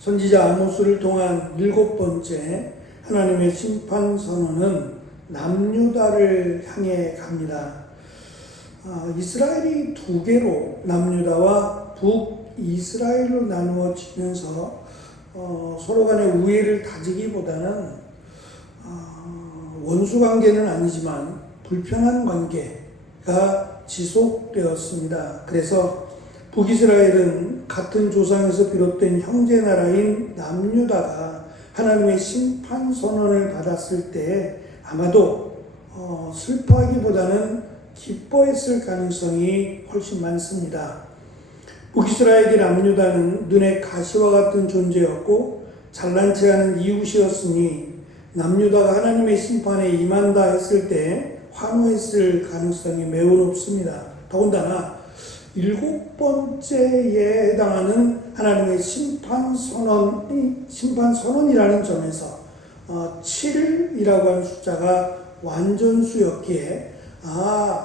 선지자 아모스를 통한 7번째 하나님의 심판 선언은 남유다를 향해 갑니다. 이스라엘이 두 개로 남유다와 북이스라엘로 나누어지면서 서로 간의 우애를 다지기보다는 원수관계는 아니지만 불편한 관계가 지속되었습니다. 그래서 북이스라엘은 같은 조상에서 비롯된 형제 나라인 남유다가 하나님의 심판 선언을 받았을 때 아마도 슬퍼하기보다는 기뻐했을 가능성이 훨씬 많습니다. 북이스라엘의 남유다는 눈에 가시와 같은 존재였고 잘난 체하는 이웃이었으니 남유다가 하나님의 심판에 임한다 했을 때 환호했을 가능성이 매우 높습니다. 더군다나 7번째에 해당하는 하나님의 심판 선언이라는 점에서 7이라고 하는 숫자가 완전수였기에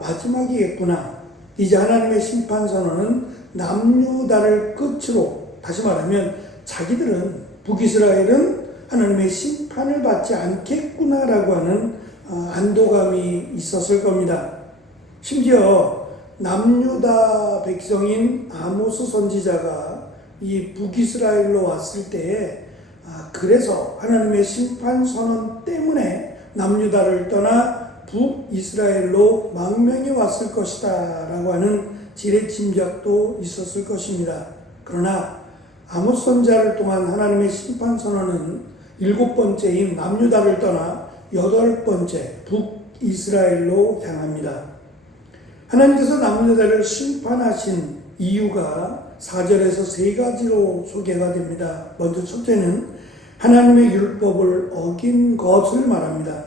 마지막이겠구나. 이제 하나님의 심판 선언은 남유다를 끝으로, 다시 말하면 자기들은, 북이스라엘은 하나님의 심판을 받지 않겠구나라고 하는 안도감이 있었을 겁니다. 심지어 남유다 백성인 아모스 선지자가 이 북이스라엘로 왔을 때에 그래서 하나님의 심판 선언 때문에 남유다를 떠나 북이스라엘로 망명이 왔을 것이다 라고 하는 지레짐작도 있었을 것입니다. 그러나 아모스 선지자를 통한 하나님의 심판 선언은 7번째인 남유다를 떠나 8번째 북이스라엘로 향합니다. 하나님께서 남유다를 심판하신 이유가 4절에서 3가지로 소개가 됩니다. 먼저 첫째는 하나님의 율법을 어긴 것을 말합니다.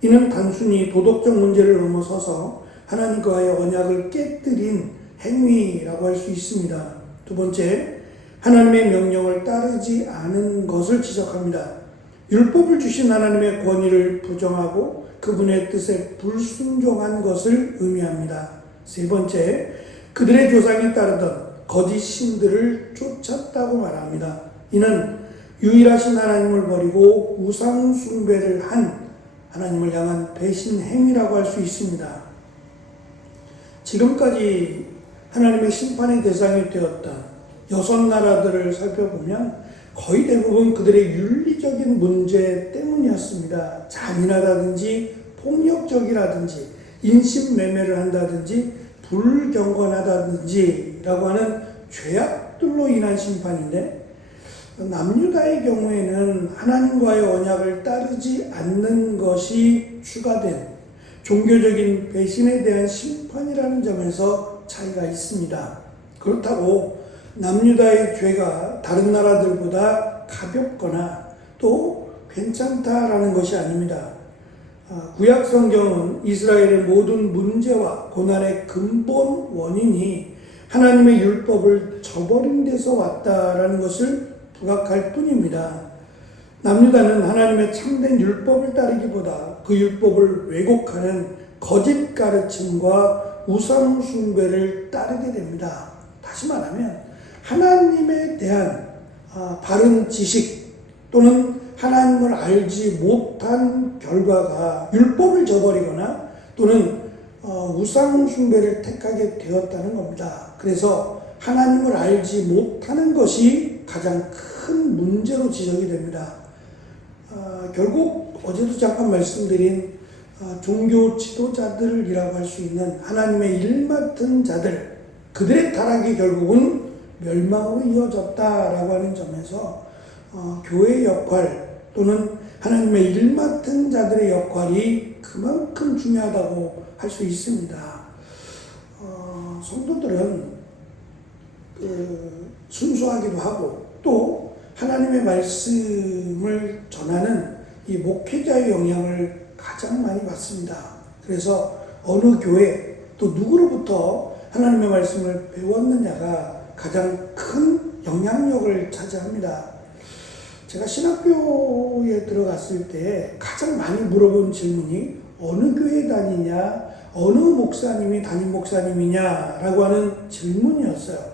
이는 단순히 도덕적 문제를 넘어서서 하나님과의 언약을 깨뜨린 행위라고 할 수 있습니다. 두 번째, 하나님의 명령을 따르지 않은 것을 지적합니다. 율법을 주신 하나님의 권위를 부정하고 그분의 뜻에 불순종한 것을 의미합니다. 세 번째, 그들의 조상이 따르던 거짓 신들을 쫓았다고 말합니다. 이는 유일하신 하나님을 버리고 우상 숭배를 한 하나님을 향한 배신 행위라고 할 수 있습니다. 지금까지 하나님의 심판의 대상이 되었던 6나라들을 살펴보면 거의 대부분 그들의 윤리적인 문제 때문이었습니다. 잔인하다든지 폭력적이라든지 인신매매를 한다든지 불경건하다든지 라고 하는 죄악들로 인한 심판인데, 남유다의 경우에는 하나님과의 언약을 따르지 않는 것이 추가된 종교적인 배신에 대한 심판이라는 점에서 차이가 있습니다. 그렇다고 남유다의 죄가 다른 나라들보다 가볍거나 또 괜찮다라는 것이 아닙니다. 구약 성경은 이스라엘의 모든 문제와 고난의 근본 원인이 하나님의 율법을 저버린 데서 왔다라는 것을 부각할 뿐입니다. 남유다는 하나님의 참된 율법을 따르기보다 그 율법을 왜곡하는 거짓 가르침과 우상 숭배를 따르게 됩니다. 다시 말하면 하나님에 대한 바른 지식 또는 하나님을 알지 못한 결과가 율법을 저버리거나 또는 우상 숭배를 택하게 되었다는 겁니다. 그래서 하나님을 알지 못하는 것이 가장 큰 문제로 지적이 됩니다. 결국 어제도 잠깐 말씀드린 종교 지도자들이라고 할 수 있는 하나님의 일 맡은 자들, 그들의 타락이 결국은 멸망으로 이어졌다라고 하는 점에서 교회의 역할 또는 하나님의 일 맡은 자들의 역할이 그만큼 중요하다고 할 수 있습니다. 성도들은 순수하기도 하고 또 하나님의 말씀을 전하는 이 목회자의 영향을 가장 많이 받습니다. 그래서 어느 교회 또 누구로부터 하나님의 말씀을 배웠느냐가 가장 큰 영향력을 차지합니다. 제가 신학교에 들어갔을 때 가장 많이 물어본 질문이 어느 교회 다니냐, 어느 목사님이 담임 목사님이냐라고 하는 질문이었어요.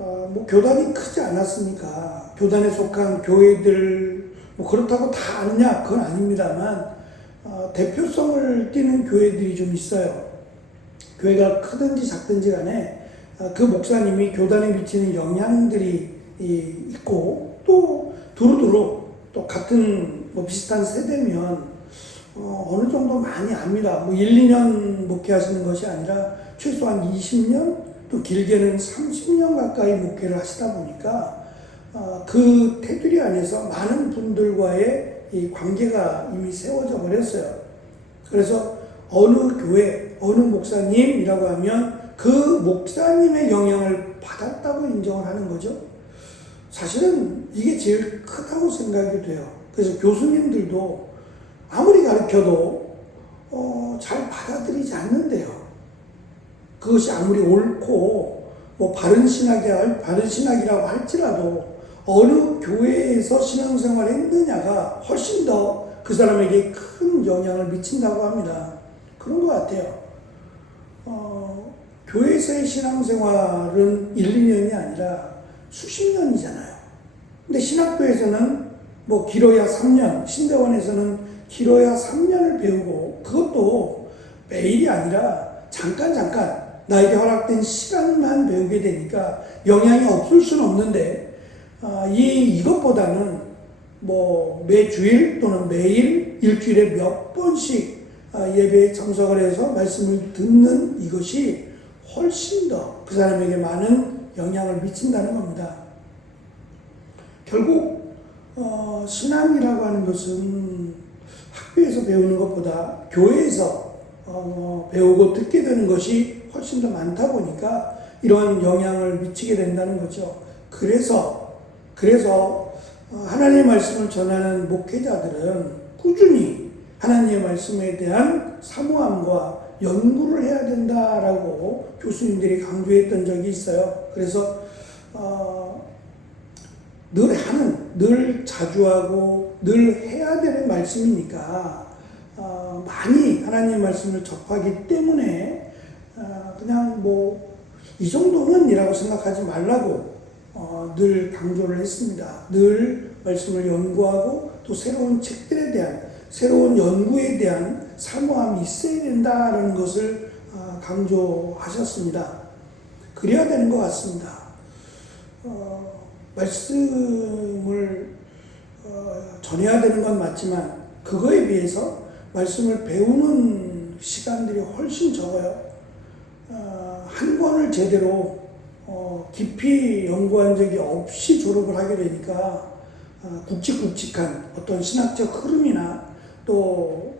뭐 교단이 크지 않았으니까 교단에 속한 교회들 뭐 그렇다고 다 아느냐 그건 아닙니다만 대표성을 띠는 교회들이 좀 있어요. 교회가 크든지 작든지 간에 그 목사님이 교단에 미치는 영향들이 있고 또 두루두루 또 같은 뭐 비슷한 세대면 어느 정도 많이 압니다. 뭐 1, 2년 목회하시는 것이 아니라 최소한 20년 또 길게는 30년 가까이 목회를 하시다 보니까 그 테두리 안에서 많은 분들과의 이 관계가 이미 세워져 버렸어요. 그래서 어느 교회, 어느 목사님이라고 하면 그 목사님의 영향을 받았다고 인정을 하는 거죠. 사실은 이게 제일 크다고 생각이 돼요. 그래서 교수님들도 아무리 가르쳐도 잘 받아들이지 않는데요. 그것이 아무리 옳고 뭐 바른 신학이라고 할지라도 어느 교회에서 신앙생활을 했느냐가 훨씬 더 그 사람에게 큰 영향을 미친다고 합니다. 그런 것 같아요. 교회에서의 신앙생활은 1, 2년이 아니라 수십 년이잖아요. 근데 신학교에서는 뭐 길어야 3년, 신대원에서는 길어야 3년을 배우고 그것도 매일이 아니라 잠깐 나에게 허락된 시간만 배우게 되니까 영향이 없을 수는 없는데 이것보다는 뭐 매주일 또는 매일 일주일에 몇 번씩 예배에 참석을 해서 말씀을 듣는 이것이 훨씬 더 그 사람에게 많은 영향을 미친다는 겁니다. 결국 신앙이라고 하는 것은 학교에서 배우는 것보다 교회에서 배우고 듣게 되는 것이 훨씬 더 많다 보니까 이러한 영향을 미치게 된다는 거죠. 그래서 하나님의 말씀을 전하는 목회자들은 꾸준히 하나님의 말씀에 대한 사모함과 연구를 해야 된다라고 교수님들이 강조했던 적이 있어요. 그래서 늘 자주 하고 늘 해야 되는 말씀이니까 많이 하나님의 말씀을 접하기 때문에 그냥 뭐 이 정도는 이라고 생각하지 말라고 늘 강조를 했습니다. 늘 말씀을 연구하고 또 새로운 책들에 대한 새로운 연구에 대한 사모함이 있어야 된다라는 것을 강조하셨습니다. 그래야 되는 것 같습니다. 말씀을 전해야 되는 건 맞지만 그거에 비해서 말씀을 배우는 시간들이 훨씬 적어요. 한 권을 제대로 깊이 연구한 적이 없이 졸업을 하게 되니까 굵직굵직한 어떤 신학적 흐름이나 또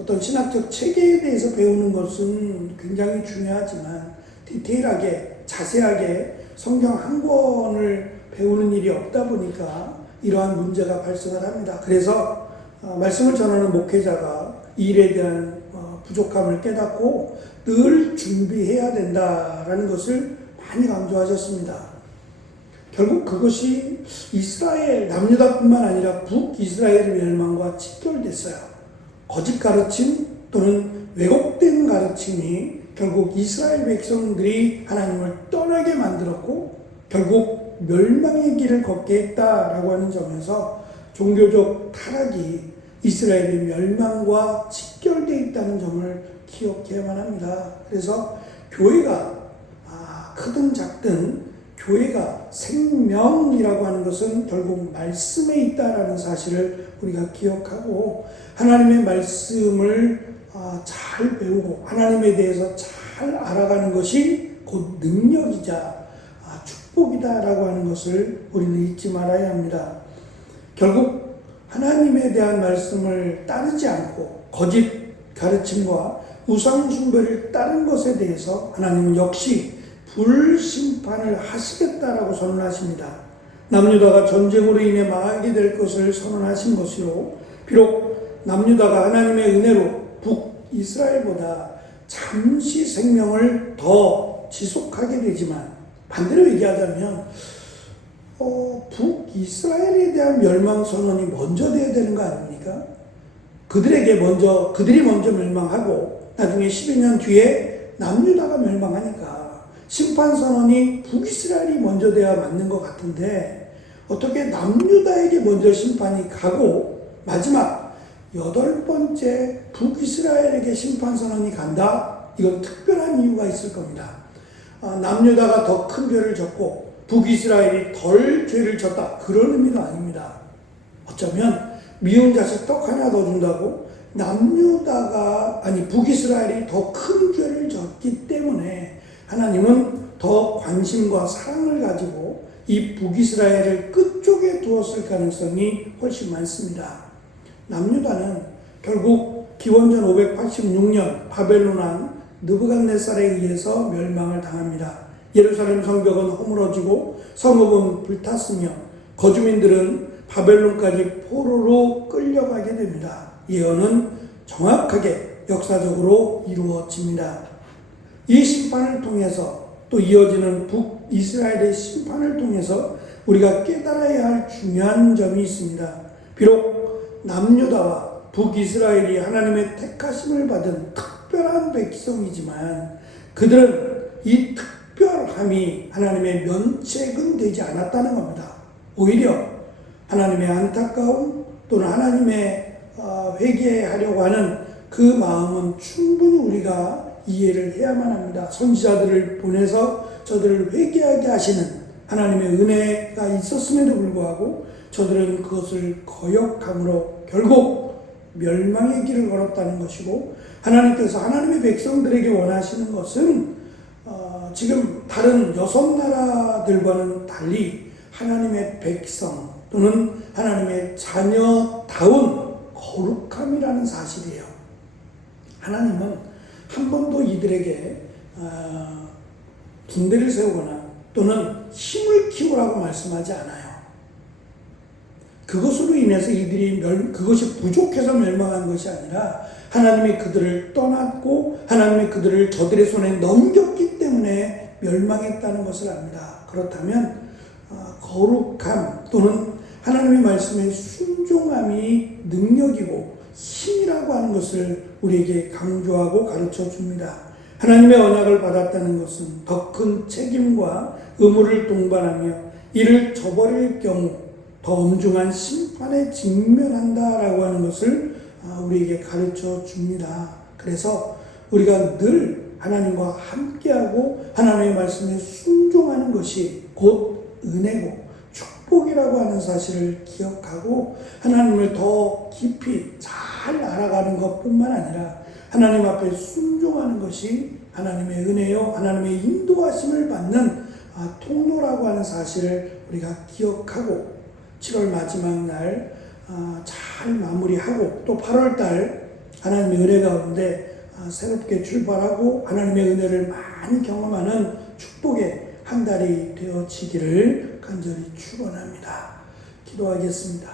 어떤 신학적 체계에 대해서 배우는 것은 굉장히 중요하지만 디테일하게 자세하게 성경 한 권을 배우는 일이 없다 보니까 이러한 문제가 발생을 합니다. 그래서 말씀을 전하는 목회자가 이 일에 대한 부족함을 깨닫고 늘 준비해야 된다라는 것을 많이 강조하셨습니다. 결국 그것이 이스라엘 남유다뿐만 아니라 북이스라엘의 멸망과 직결됐어요. 거짓 가르침 또는 왜곡된 가르침이 결국 이스라엘 백성들이 하나님을 떠나게 만들었고 결국 멸망의 길을 걷게 했다라고 하는 점에서 종교적 타락이 이스라엘의 멸망과 직결되어 있다는 점을 기억해야만 합니다. 그래서 교회가 크든 작든 교회가 생명이라고 하는 것은 결국 말씀에 있다라는 사실을 우리가 기억하고 하나님의 말씀을 잘 배우고 하나님에 대해서 잘 알아가는 것이 곧 능력이자 축복이다라고 하는 것을 우리는 잊지 말아야 합니다. 결국 하나님에 대한 말씀을 따르지 않고 거짓 가르침과 우상 숭배를 따른 것에 대해서 하나님은 역시 불심판을 하시겠다라고 선언하십니다. 남유다가 전쟁으로 인해 망하게 될 것을 선언하신 것이요 비록 남유다가 하나님의 은혜로 북이스라엘보다 잠시 생명을 더 지속하게 되지만 반대로 얘기하자면 북이스라엘에 대한 멸망 선언이 먼저 돼야 되는 거 아닙니까? 그들이 먼저 멸망하고 나중에 12년 뒤에 남유다가 멸망하니까 심판 선언이 북이스라엘이 먼저 돼야 맞는 것 같은데 어떻게 남유다에게 먼저 심판이 가고 마지막 8번째 북이스라엘에게 심판 선언이 간다? 이건 특별한 이유가 있을 겁니다. 남유다가 더 큰 죄를 졌고 북이스라엘이 덜 죄를 졌다. 그런 의미도 아닙니다. 어쩌면 미운 자식 떡 하나 더 준다고 북이스라엘이 더 큰 죄를 졌기 때문에 하나님은 더 관심과 사랑을 가지고 이 북이스라엘을 끝쪽에 두었을 가능성이 훨씬 많습니다. 남유다는 결국 기원전 586년 바벨론 왕 느부갓네살에 의해서 멸망을 당합니다. 예루살렘 성벽은 허물어지고 성읍은 불탔으며 거주민들은 바벨론까지 포로로 끌려가게 됩니다. 예언은 정확하게 역사적으로 이루어집니다. 이 심판을 통해서 또 이어지는 북이스라엘의 심판을 통해서 우리가 깨달아야 할 중요한 점이 있습니다. 비록 남유다와 북이스라엘이 하나님의 택하심을 받은 특별한 백성이지만 그들은 이 특별함이 하나님의 면책은 되지 않았다는 겁니다. 오히려 하나님의 안타까움 또는 하나님의 회개하려고 하는 그 마음은 충분히 우리가 이해를 해야만 합니다. 선지자들을 보내서 저들을 회개하게 하시는 하나님의 은혜가 있었음에도 불구하고 저들은 그것을 거역함으로 결국 멸망의 길을 걸었다는 것이고 하나님께서 하나님의 백성들에게 원하시는 것은 지금 다른 6나라들과는 달리 하나님의 백성 또는 하나님의 자녀다운 거룩함이라는 사실이에요. 하나님은 한 번도 이들에게 군대를 세우거나 또는 힘을 키우라고 말씀하지 않아요. 그것으로 인해서 그것이 부족해서 멸망한 것이 아니라 하나님이 그들을 떠났고 하나님이 그들을 저들의 손에 넘겼기 때문에 멸망했다는 것을 압니다. 그렇다면 거룩함 또는 하나님의 말씀에 순종함이 능력이고 힘이라고 하는 것을 우리에게 강조하고 가르쳐 줍니다. 하나님의 언약을 받았다는 것은 더 큰 책임과 의무를 동반하며 이를 저버릴 경우 더 엄중한 심판에 직면한다라고 하는 것을 우리에게 가르쳐 줍니다. 그래서 우리가 늘 하나님과 함께하고 하나님의 말씀에 순종하는 것이 곧 은혜고 축복이라고 하는 사실을 기억하고 하나님을 더 깊이 잘 알아가는 것뿐만 아니라 하나님 앞에 순종하는 것이 하나님의 은혜요 하나님의 인도하심을 받는 통로라고 하는 사실을 우리가 기억하고 7월 마지막 날 잘 마무리하고 또 8월 달 하나님의 은혜 가운데 새롭게 출발하고 하나님의 은혜를 많이 경험하는 축복의 한 달이 되어지기를 간절히 축원합니다. 기도하겠습니다.